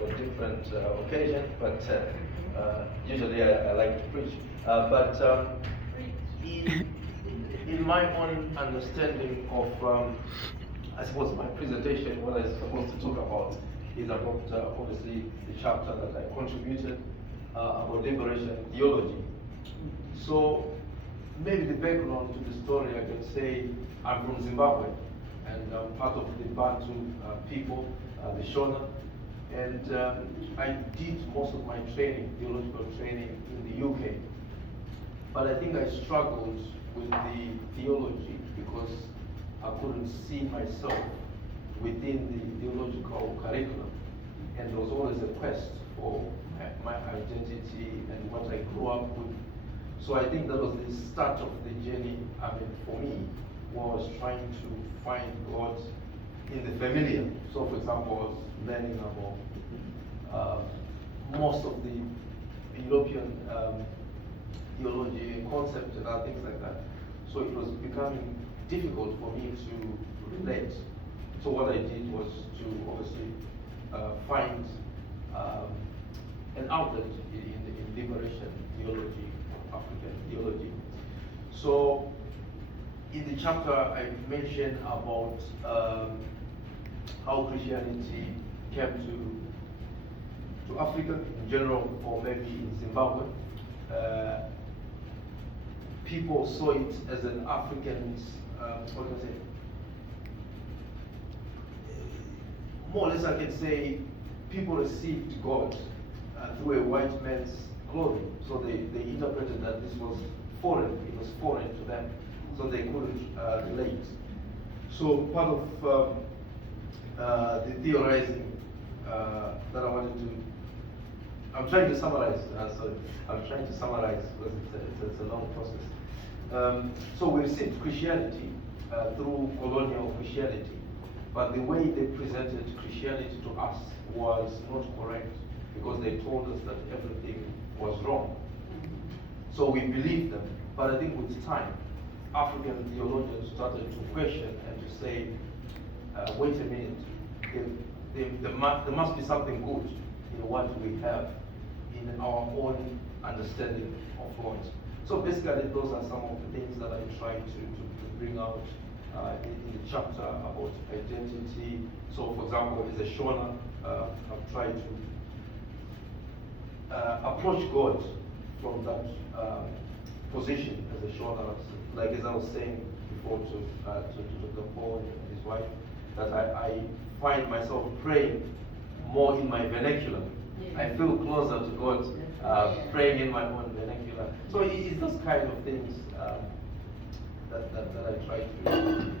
for a different occasion, but usually I like to preach. In my own understanding of, I suppose my presentation, what I'm supposed to talk about is about obviously the chapter that I contributed about liberation theology. So maybe the background to the story, I can say I'm from Zimbabwe, and I'm part of the Bantu people, the Shona, and I did most of my training, theological training, in the UK. But I think I struggled with the theology because I couldn't see myself within the theological curriculum, and there was always a quest for my identity and what I grew up with. So I think that was the start of the journey, for me, where I was trying to find God in the familiar. So for example, I was learning about most of the European theology concepts and other things like that. So it was becoming difficult for me to relate. So what I did was to obviously find an outlet in liberation theology, African theology. So in the chapter I mentioned about how Christianity came to Africa in general, or maybe in Zimbabwe. People saw it as an African, what can I say? More or less I can say people received God through a white man's clothing. So they interpreted that this was foreign, it was foreign to them, so they couldn't relate. So part of the theorizing that I wanted to, I'm trying to summarize, because it's a long process. So we received Christianity through colonial Christianity, but the way they presented Christianity to us was not correct, because they told us that everything was wrong. So we believed them, but I think with time, African theologians started to question and to say, wait a minute, there must be something good in what we have in our own understanding of God. So basically, those are some of the things that I try to bring out in the chapter about identity. So for example, as a Shona, I've tried to approach God from that position as a Shona, like as I was saying before to Dr. Paul and his wife, that I find myself praying more in my vernacular. Yeah. I feel closer to God praying in my own vernacular. So it's those kind of things that I try to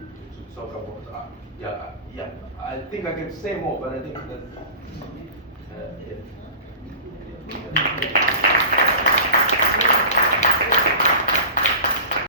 talk about. Yeah. I think I can say more, but I think that yeah.